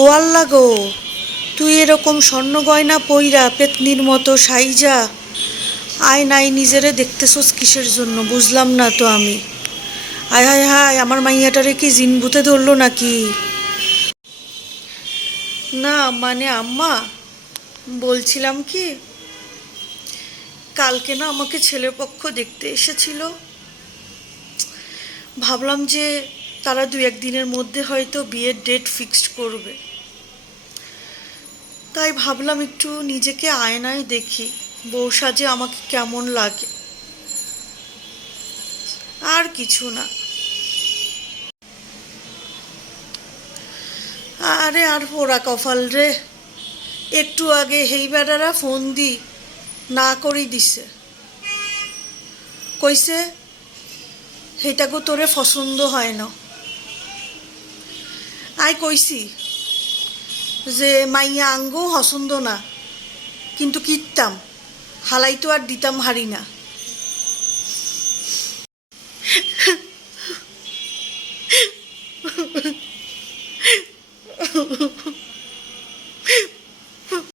ও আল্লাহ গো, তুই এরকম স্বর্ণ গয়না পইরা পেতনির মতো সাইজা আয় নাই নিজেরে দেখতেছস কিসের জন্য বুঝলাম না তো আমি। আয় হায় হায়, আমার মাইয়াটারে কি জিন ভূতে ধরলো নাকি? না মানে আম্মা, বলছিলাম কি, কালকে না আমাকে ছেলেপক্ষ দেখতে এসেছিল। ভাবলাম যে তারা দু একদিনের মধ্যে হয়তো বিয়ের ডেট ফিক্সড করবে, তাই ভাবলাম একটু নিজেকে আয়নায় দেখি, বউ সাজে আমাকে কেমন লাগে। আর কিছু না। আরে আর পোড়া কপাল রে, একটু আগে হেই বেড়ারা ফোন দি না করেই দিছে। কইছে হেইটাকে তোরে পছন্দ হয় না। আই কইছি যে মাইয়া আঙ্গও পছন্দ না, কিন্তু কিনতাম হালাই তো আর দিতাম হারি না।